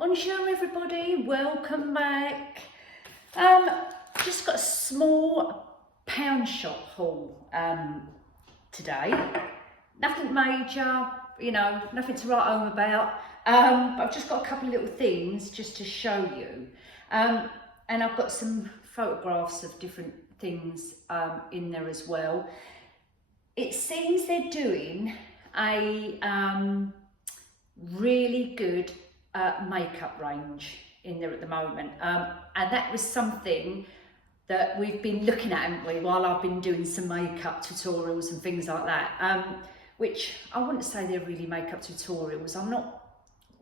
Bonjour everybody, welcome back. Just got a small pound shop haul today. Nothing major, you know, nothing to write home about. But I've just got a couple of little things just to show you. And I've got some photographs of different things in there as well. It seems they're doing a really good makeup range in there at the moment, and that was something that we've been looking at, haven't we, while I've been doing some makeup tutorials and things like that, which I wouldn't say they're really makeup tutorials. I'm not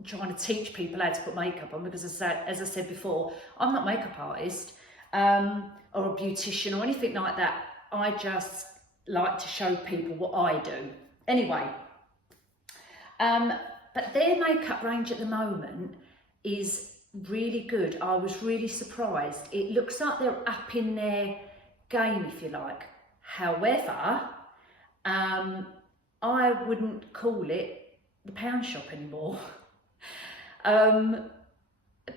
trying to teach people how to put makeup on, because as I said before, I'm not a makeup artist or a beautician or anything like that. I just like to show people what I do. Anyway, but their makeup range at the moment is really good. I was really surprised. It looks like they're up in their game, if you like. However, I wouldn't call it the pound shop anymore.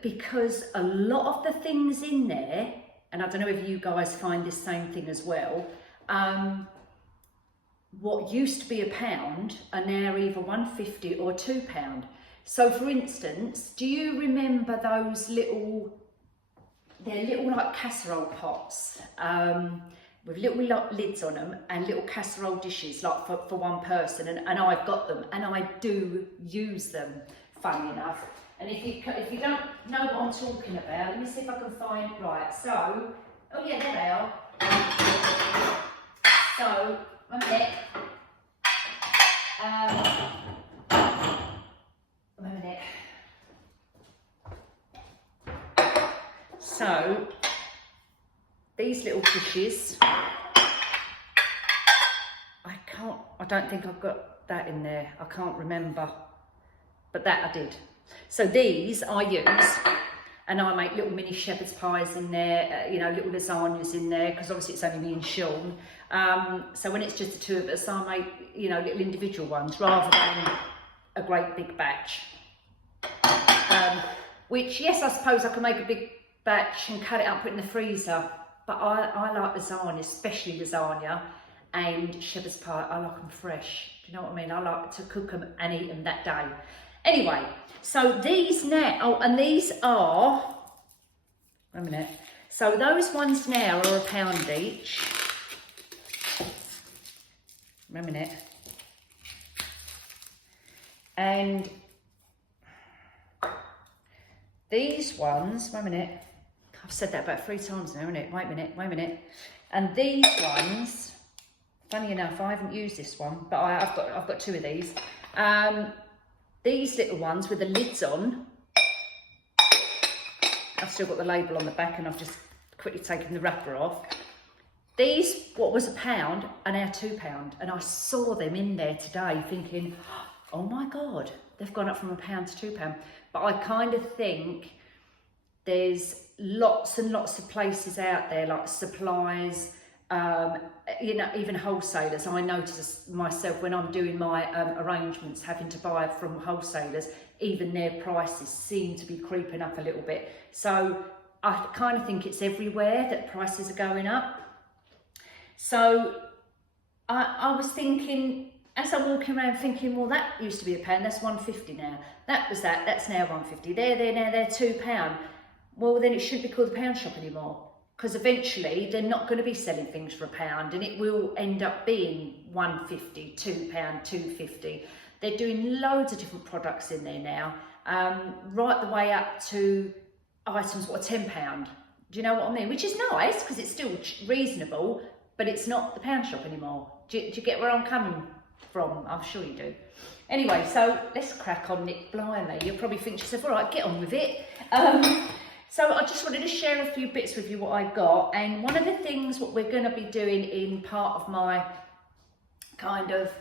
Because a lot of the things in there, and I don't know if you guys find this same thing as well, what used to be £1 are now either £1.50 or £2. So for instance, do you remember those they're little like casserole pots with little lids on them and little casserole dishes, like for one person, and I've got them and I do use them, funny enough. And if you don't know what I'm talking about, let me see if I can find, right, so, oh yeah, there they are. So, one minute. One minute. So, these little dishes, I don't think I've got that in there. I can't remember, but that I did. So these I use, and I make little mini shepherd's pies in there, you know, little lasagnas in there, because obviously it's only me and Sean. So when it's just the two of us, I make, you know, little individual ones rather than a great big batch. Which, yes, I suppose I can make a big batch and cut it up, put it in the freezer. But I like lasagna, especially lasagna and shepherd's pie. I like them fresh. Do you know what I mean? I like to cook them and eat them that day. Anyway, so these now, oh, and these are, wait a minute, so those ones now are £1 each. Wait a minute. And these ones, wait a minute, I've said that about 3 times now, isn't it? Wait a minute. And these ones, funny enough, I haven't used this one, but I've got 2 of these. These little ones with the lids on, I've still got the label on the back and I've just quickly taken the wrapper off. These, what was £1, are now £2, and I saw them in there today thinking, oh my God, they've gone up from £1 to £2. But I kind of think there's lots and lots of places out there, like supplies, you know, even wholesalers. I notice myself when I'm doing my arrangements, having to buy from wholesalers, even their prices seem to be creeping up a little bit. So I kind of think it's everywhere that prices are going up. So I was thinking, as I'm walking around thinking, well, that used to be £1, that's £1.50 now. That's now £1.50. They're £2. Well, then it shouldn't be called the pound shop anymore, because eventually they're not going to be selling things for £1, and it will end up being £1.50, £2, £2.50. They're doing loads of different products in there now, right the way up to items what are £10. Do you know what I mean? Which is nice, because it's still reasonable, but it's not the pound shop anymore. Do you get where I'm coming from? I'm sure you do. Anyway, so let's crack on, Nick. Blimey, you'll probably think to yourself, all right, get on with it. So I just wanted to share a few bits with you what I got, and one of the things what we're going to be doing in part of my kind of,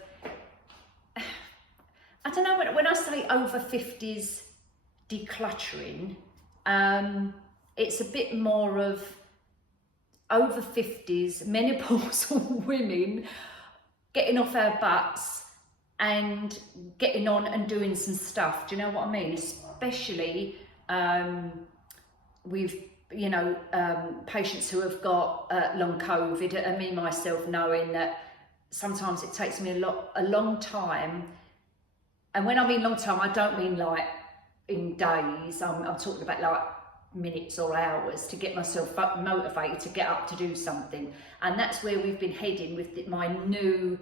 I don't know, when I say over 50s decluttering, it's a bit more of over 50s menopausal women getting off our butts and getting on and doing some stuff. Do you know what I mean? Especially with, you know, patients who have got long COVID, and me myself knowing that sometimes it takes me a long time. And when I mean long time, I don't mean like in days. I'm talking about like minutes or hours to get myself motivated to get up to do something. And that's where we've been heading with my new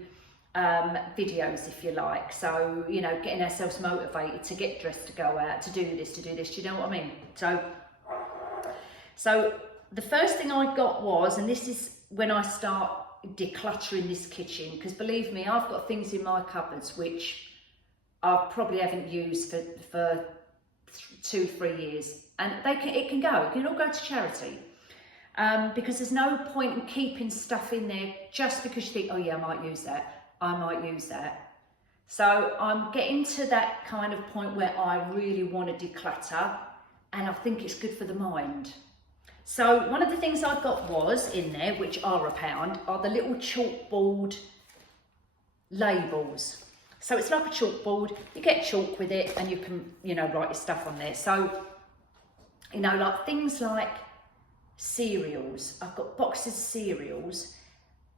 videos, if you like. So, you know, getting ourselves motivated to get dressed, to go out, to do this, do you know what I mean? So the first thing I got was, and this is when I start decluttering this kitchen, because believe me, I've got things in my cupboards which I probably haven't used for 2-3 years, and it can all go to charity, because there's no point in keeping stuff in there just because you think, oh yeah, I might use that. So I'm getting to that kind of point where I really want to declutter, and I think it's good for the mind. So one of the things I got was in there, which are £1, are the little chalkboard labels. So it's like a chalkboard, you get chalk with it and you can, you know, write your stuff on there. So, you know, like things like cereals. I've got boxes of cereals.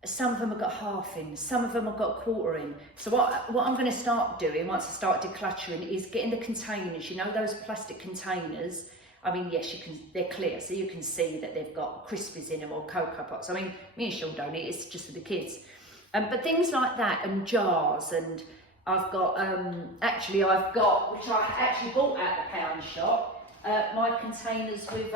Some of them have got half in, some of them have got quarter in. So what I'm going to start doing once I start decluttering is getting the containers, you know, those plastic containers. I mean, yes, they're clear, so you can see that they've got Crispies in them or Cocoa Pops. I mean, me and Sean don't eat, it's just for the kids. But things like that, and jars, and I've got, which I actually bought at the pound shop, my containers with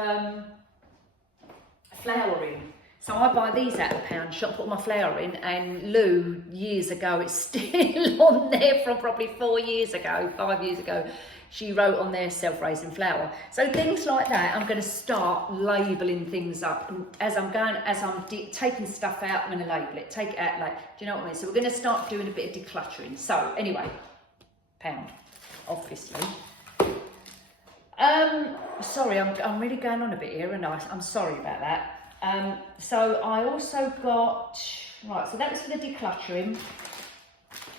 flour in. So I buy these at the pound shop, put my flour in, and Lou, years ago, it's still on there from probably 5 years ago, she wrote on there self-raising flour. So things like that, I'm going to start labelling things up. And as I'm taking stuff out, I'm going to label it, take it out, like, do you know what I mean? So we're going to start doing a bit of decluttering. So anyway, pound, obviously. Sorry, I'm really going on a bit here, and I'm sorry about that. So I also got, right, so that was for the decluttering.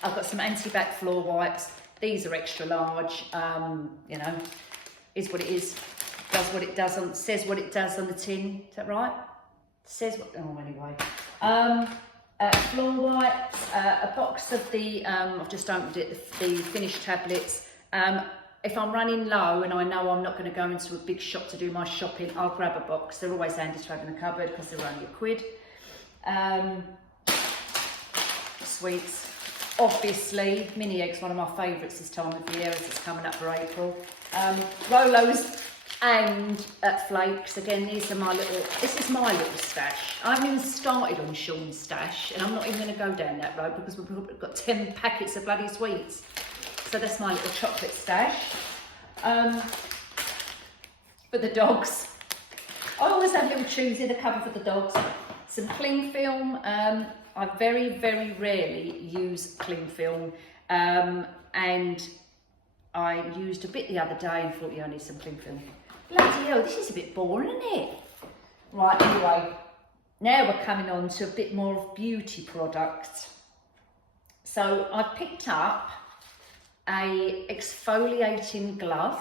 I've got some anti-bac floor wipes. These are extra large, you know, is what it is, does what it does, says what it does on the tin, is that right? Says what, oh, anyway. Floor wipes, a box of the, I've just opened it, the finished tablets. If I'm running low and I know I'm not going to go into a big shop to do my shopping, I'll grab a box. They're always handy to have in the cupboard because they're only £1. Sweets. Obviously, mini eggs, one of my favourites this time of year as it's coming up for April. Rolos and flakes. Again, this is my little stash. I haven't even started on Sean's stash, and I'm not even going to go down that road because we've got 10 packets of bloody sweets. So that's my little chocolate stash. For the dogs, I always have little chews in the cupboard for the dogs. Some cling film. I very, very rarely use cling film, and I used a bit the other day and thought, yeah, I need some cling film. Bloody hell, this is a bit boring, isn't it? Right, anyway, now we're coming on to a bit more of beauty products. So I picked up a exfoliating glove,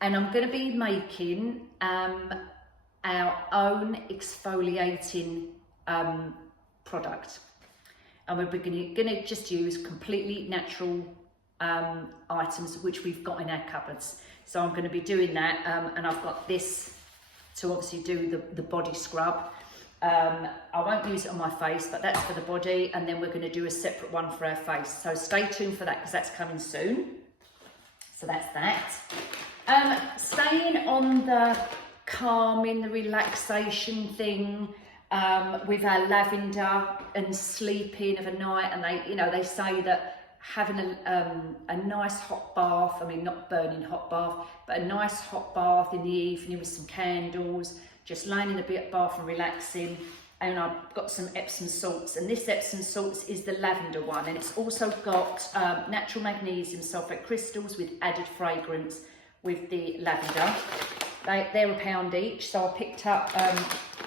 and I'm going to be making our own exfoliating product, and we're going to just use completely natural items which we've got in our cupboards. So I'm going to be doing that, and I've got this to obviously do the body scrub. I won't use it on my face, but that's for the body, and then we're going to do a separate one for our face. So stay tuned for that because that's coming soon. So that's that. Staying on the calming, the relaxation thing, with our lavender and sleeping of a night, and they say that having a nice hot bath, I mean not burning hot bath, but a nice hot bath in the evening with some candles, just laying in a bath and relaxing. And I've got some Epsom Salts, and this Epsom Salts is the lavender one, and it's also got natural magnesium sulfate crystals with added fragrance with the lavender. They're £1 each, so I picked up a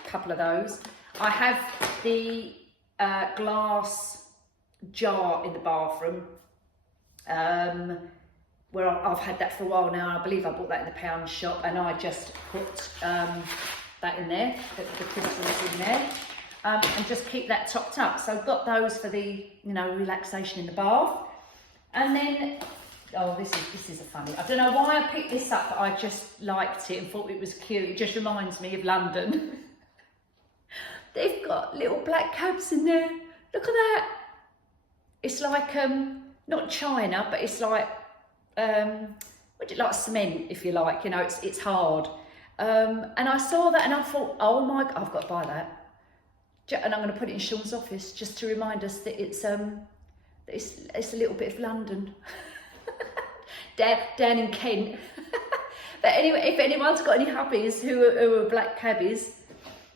couple of those. I have the glass jar in the bathroom. where I've had that for a while now. I believe I bought that in the pound shop, and I just put that in there, the crystals in there, and just keep that topped up. So I've got those for the, you know, relaxation in the bath. And then, oh, this is a funny, I don't know why I picked this up, but I just liked it and thought it was cute. It just reminds me of London. They've got little black cabs in there. Look at that. It's like, not China, but it's like, like cement, if you like, you know, it's hard. And I saw that and I thought, oh my, I've got to buy that. And I'm going to put it in Sean's office just to remind us that it's a little bit of London. down in Kent. But anyway, if anyone's got any hubbies who are black cabbies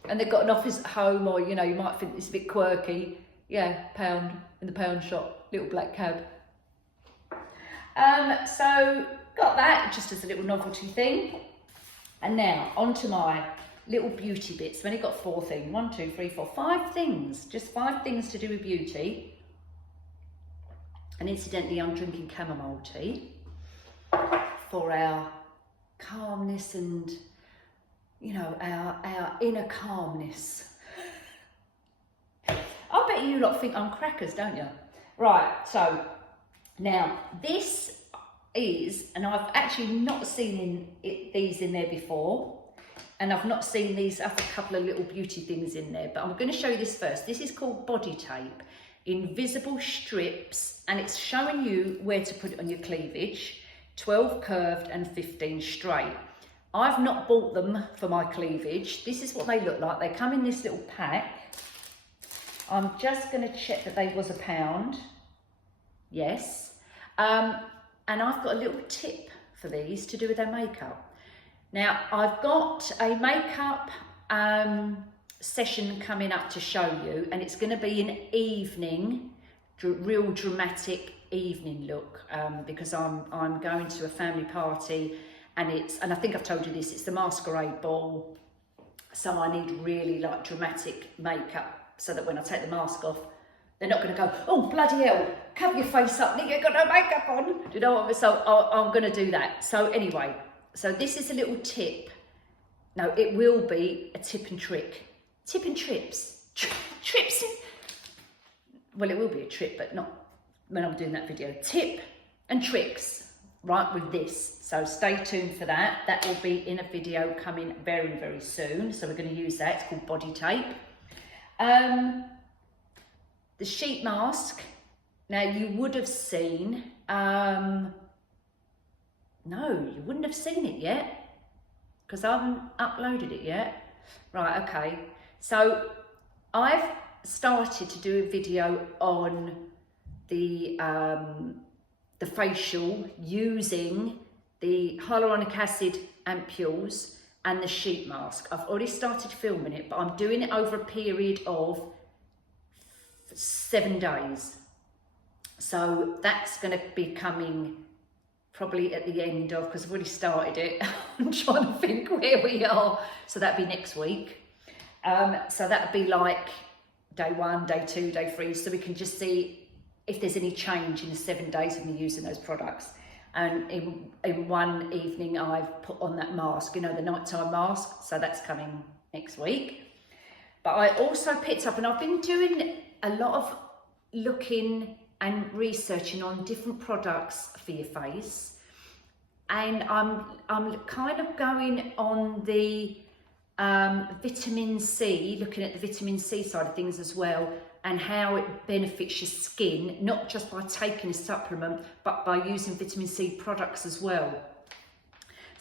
and they've got an office at home, or, you know, you might think it's a bit quirky, yeah, pound, in the pound shop, little black cab. So got that just as a little novelty thing. And now onto my little beauty bits. I've only got 4 things. 1, 2, 3, 4, 5 things. Just 5 things to do with beauty. And incidentally, I'm drinking chamomile tea for our calmness and, you know, our inner calmness. I bet you lot think I'm crackers, don't you? Right, so now this is, and I've actually not seen these in there before, and I've not seen these other couple of little beauty things in there, but I'm going to show you this first. This is called body tape, invisible strips, and it's showing you where to put it on your cleavage, 12 curved and 15 straight. I've not bought them for my cleavage. This is what they look like. They come in this little pack. I'm just going to check that they was £1. Yes. And I've got a little tip for these to do with their makeup. Now, I've got a makeup session coming up to show you, and it's going to be an evening, real dramatic evening look, because I'm going to a family party, and I think I've told you this, it's the masquerade ball, so I need really like dramatic makeup so that when I take the mask off, they're not going to go, oh bloody hell, cover your face up, you've got no makeup on. Do you know what I mean? So I'm going to do that. So anyway, so this is a little tip. No, it will be a tip and trick. Tip and trips. Trips. Well, it will be a trip, but not when I'm doing that video. Tip and tricks, right, with this. So stay tuned for that. That will be in a video coming very, very soon. So we're going to use that. It's called body tape. The sheet mask. Now, you would have seen, no, you wouldn't have seen it yet because I haven't uploaded it yet. Right, okay. So I've started to do a video on the facial using the hyaluronic acid ampules and the sheet mask. I've already started filming it, but I'm doing it over a period of 7 days. So that's going to be coming probably at the end of, because I've already started it. I'm trying to think where we are. So that'd be next week. So that'd be like day 1, day 2, day 3. So we can just see if there's any change in the 7 days of me using those products. And in one evening, I've put on that mask, you know, the nighttime mask. So that's coming next week. But I also picked up, and I've been doing a lot of looking and researching on different products for your face, and I'm kind of going on the vitamin C, looking at the vitamin C side of things as well, and how it benefits your skin, not just by taking a supplement, but by using vitamin C products as well.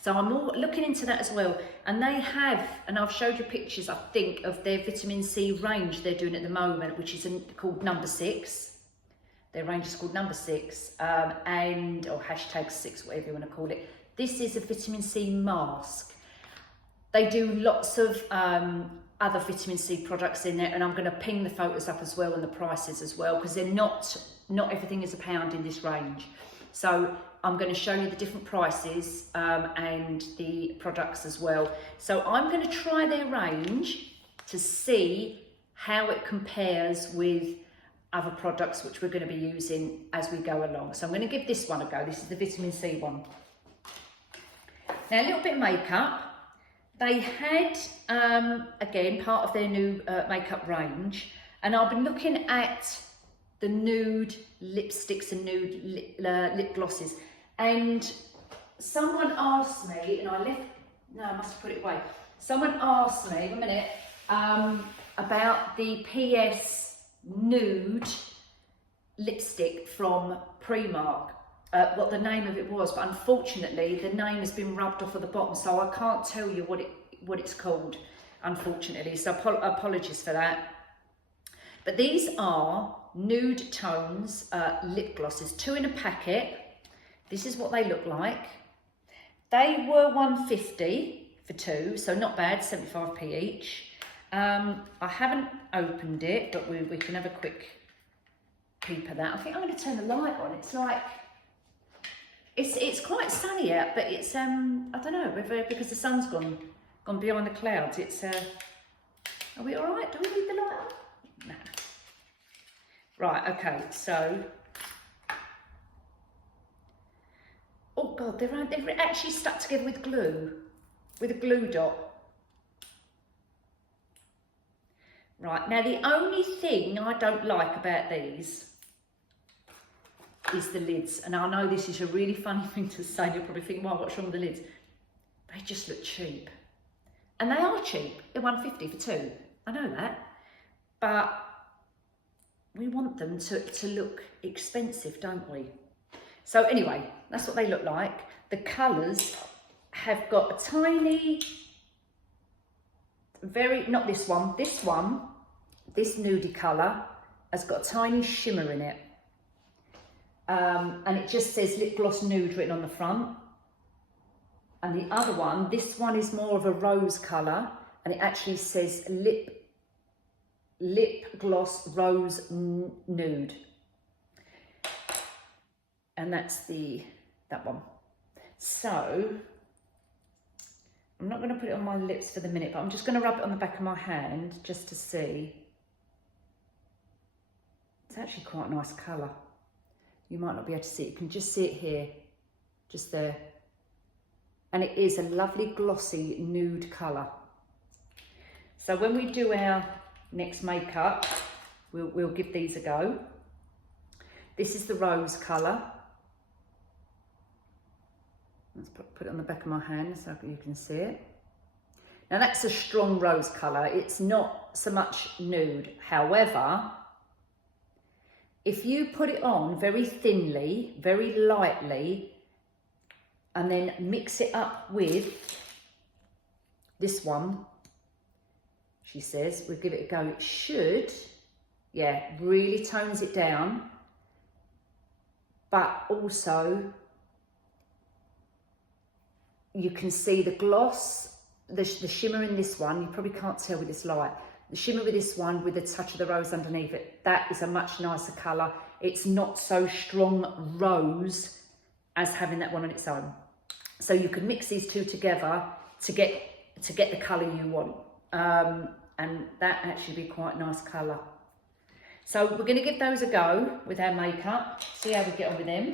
So I'm all looking into that as well. And they have, and I've showed you pictures, I think, of their vitamin C range they're doing at the moment, which is called number 6. Their range is called number 6, or #6, whatever you want to call it. This is a vitamin C mask. They do lots of other vitamin C products in there, and I'm going to ping the photos up as well and the prices as well, because they're not everything is £1 in this range. So I'm going to show you the different prices and the products as well. So I'm going to try their range to see how it compares with other products which we're going to be using as we go along. So I'm going to give this one a go. This is the vitamin C one. Now, a little bit of makeup. They had, again, part of their new makeup range, and I've been looking at the nude lipsticks and nude lip glosses, and someone asked me, and I must have put it away. Someone asked me, one minute, about the PS Nude lipstick from Primark, what the name of it was, but unfortunately the name has been rubbed off at the bottom, so I can't tell you what it's called, unfortunately, so apologies for that. But these are Nude Tones lip glosses, 2 in a packet. This is what they look like. They were $1.50 for 2, so not bad, 75p each. I haven't opened it, but we can have a quick peep at that. I think I'm going to turn the light on. It's like, it's quite sunny out, but it's, I don't know, whether because the sun's gone behind the clouds, it's, are we all right? Do we need the light on? No. Right, okay, so, oh God, they're actually stuck together with glue, with a glue dot. Right, now the only thing I don't like about these is the lids. And I know this is a really funny thing to say, you're probably thinking, well, what's wrong with the lids? They just look cheap. And they are cheap, they're $1.50 for 2, I know that. But we want them to look expensive, don't we? So anyway, that's what they look like. The colours have got a tiny, not this one, this nudie colour has got a tiny shimmer in it. And it just says Lip Gloss Nude written on the front. And the other one, this one is more of a rose colour, and it actually says Lip Gloss Rose Nude. And that's that one. So, I'm not going to put it on my lips for the minute, but I'm just going to rub it on the back of my hand just to see. It's actually quite a nice colour. You might not be able to see it. You can just see it here, just there. And it is a lovely glossy nude colour. So when we do our next makeup, we'll give these a go. This is the rose colour. Let's put it on the back of my hand so you can see it. Now that's a strong rose colour. It's not so much nude. However, if you put it on very thinly, very lightly, and then mix it up with this one, she says, we'll give it a go. It should, yeah, really tones it down, but also you can see the gloss, the shimmer in this one. You probably can't tell with this light. The shimmer with this one with a touch of the rose underneath it, that is a much nicer colour. It's not so strong rose as having that one on its own. So you can mix these two together to get the colour you want. And that actually be quite a nice colour. So we're going to give those a go with our makeup, see how we get on with them.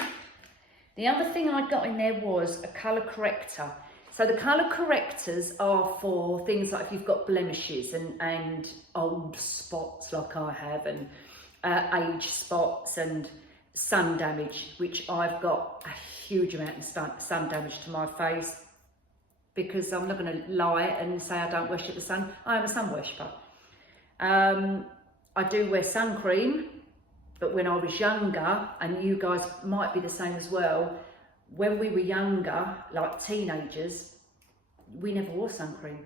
The other thing I got in there was a colour corrector. So the colour correctors are for things like if you've got blemishes and old spots like I have, and age spots and sun damage, which I've got a huge amount of sun damage to my face, because I'm not going to lie and say I don't worship the sun. I am a sun worshipper. I do wear sun cream, but when I was younger, and you guys might be the same as well, when we were younger, like teenagers, we never wore sun cream.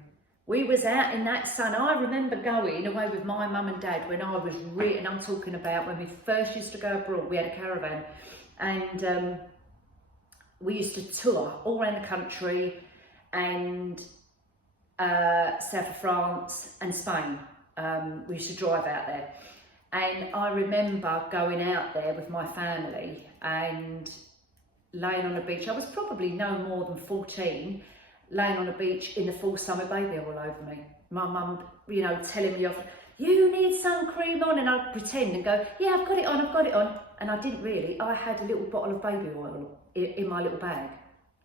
We was out in that sun. I remember going away with my mum and dad when I was and I'm talking about when we first used to go abroad. We had a caravan, and we used to tour all around the country, and south of France and Spain. We used to drive out there, and I remember going out there with my family and laying on a beach. I was probably no more than 14, laying on a beach in the full summer, baby all over me. My mum, you know, telling me off. you need sun cream on, and I'd pretend and go, yeah, I've got it on, I've got it on. And I didn't really. I had a little bottle of baby oil in my little bag,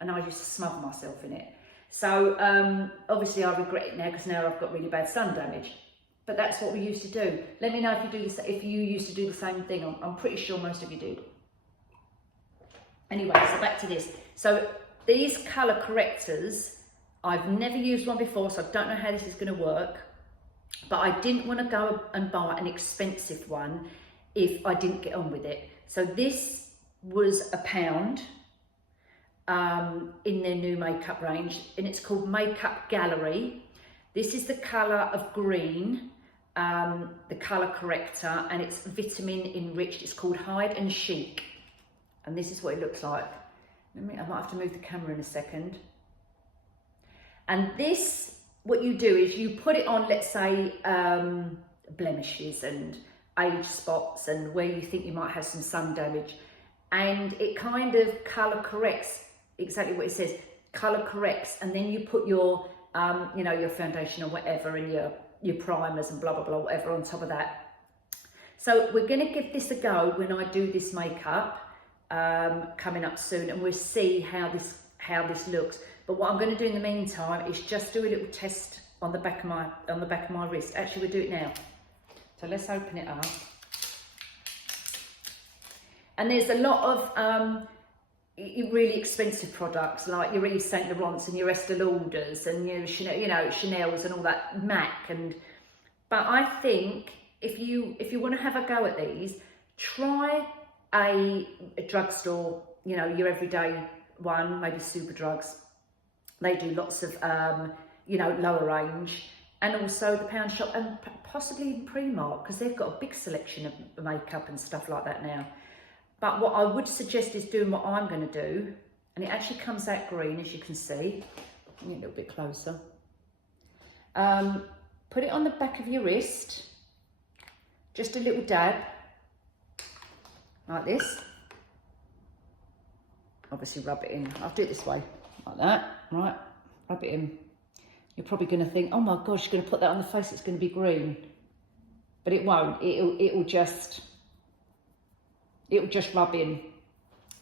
and I used to smother myself in it. So obviously I regret it now, because now I've got really bad sun damage. But that's what we used to do. Let me know if you do this, if you used to do the same thing. I'm pretty sure most of you do. Anyway, so back to this. So these colour correctors, I've never used one before, so I don't know how this is going to work. But I didn't want to go and buy an expensive one if I didn't get on with it. So this was £1 in their new makeup range, and it's called Makeup Gallery. This is the colour of green, the colour corrector, and it's vitamin enriched. It's called Hide and Chic, and this is what it looks like. I might have to move the camera in a second. And this, what you do is you put it on, let's say, blemishes and age spots and where you think you might have some sun damage, and it kind of colour corrects exactly what it says, colour corrects, and then you put your you know, your foundation or whatever, and your primers and blah blah blah, whatever on top of that. So we're going to give this a go when I do this makeup coming up soon, and we'll see how this looks. But what I'm going to do in the meantime is just do a little test on the back of my wrist. Actually, we'll do it now. So let's open it up. And there's a lot of really expensive products, like your Yves Saint Laurents and your Estee Lauders and your Chanel, you know, Chanel's and all that, MAC. But I think if you want to have a go at these, try a drugstore, you know, your everyday one, maybe Superdrugs. They do lots of you know, lower range, and also the Pound Shop, and possibly in Primark, because they've got a big selection of makeup and stuff like that now. But what I would suggest is doing what I'm going to do, and it actually comes out green, as you can see. Bring it a little bit closer. Put it on the back of your wrist, just a little dab, like this. Obviously rub it in. I'll do it this way, like that, right? Rub it in. You're probably going to think, oh my gosh, you're going to put that on the face, it's going to be green. But it won't. It'll just rub in,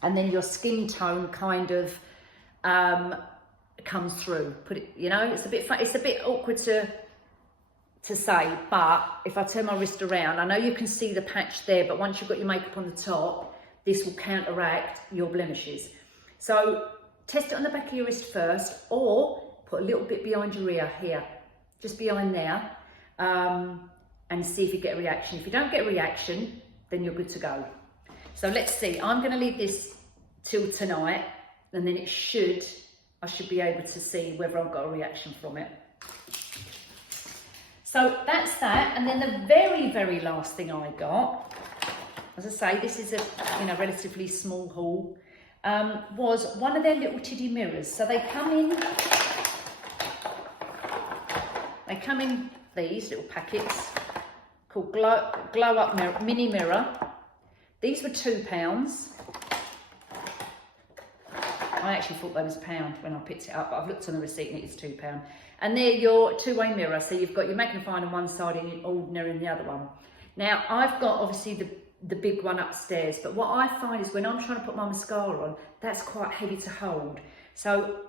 and then your skin tone kind of comes through. Put it, you know, it's a bit awkward to say, but if I turn my wrist around, I know you can see the patch there, but once you've got your makeup on the top, this will counteract your blemishes. So test it on the back of your wrist first, or put a little bit behind your ear here, just behind there, and see if you get a reaction. If you don't get a reaction, then you're good to go. So let's see, I'm going to leave this till tonight, and then I should be able to see whether I've got a reaction from it. So that's that, and then the very, very last thing I got, as I say, this is a relatively small haul, was one of their little tiddy mirrors. So they come in these little packets called Glow Up Mirror, Mini Mirror. These were £2. I actually thought they was £1 when I picked it up, but I've looked on the receipt and it is £2. And they're your two-way mirror, so you've got your magnifying on one side and your ordinary in the other one. Now, I've got obviously the big one upstairs, but what I find is when I'm trying to put my mascara on, that's quite heavy to hold. So,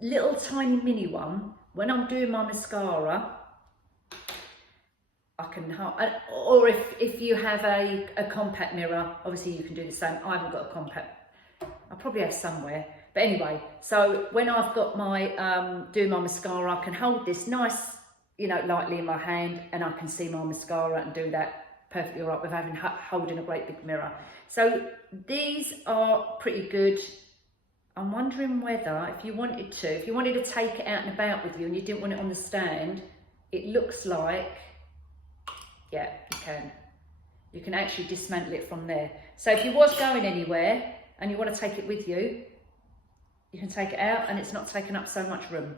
little tiny mini one, when I'm doing my mascara, I can hold, or if you have a compact mirror, obviously you can do the same. I haven't got a compact, I probably have somewhere. But anyway, so when I've got my, doing my mascara, I can hold this nice, lightly in my hand, and I can see my mascara and do that perfectly all right with holding a great big mirror. So these are pretty good. I'm wondering whether, if you wanted to take it out and about with you and you didn't want it on the stand, it looks like, yeah, you can. You can actually dismantle it from there. So if you was going anywhere and you want to take it with you, you can take it out and it's not taking up so much room.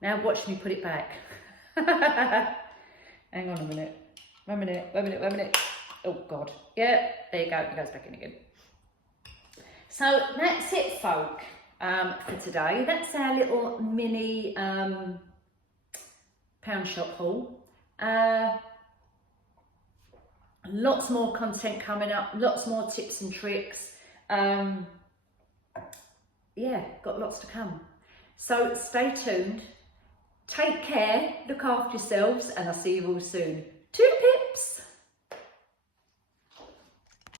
Now watch me put it back. Hang on a minute. One minute. Oh God. Yeah, there you go. It goes back in again. So that's it, folk, for today. That's our little mini Pound Shop haul. Lots more content coming up, lots more tips and tricks. Yeah, got lots to come. So stay tuned, take care, look after yourselves, and I'll see you all soon. Toodle pip!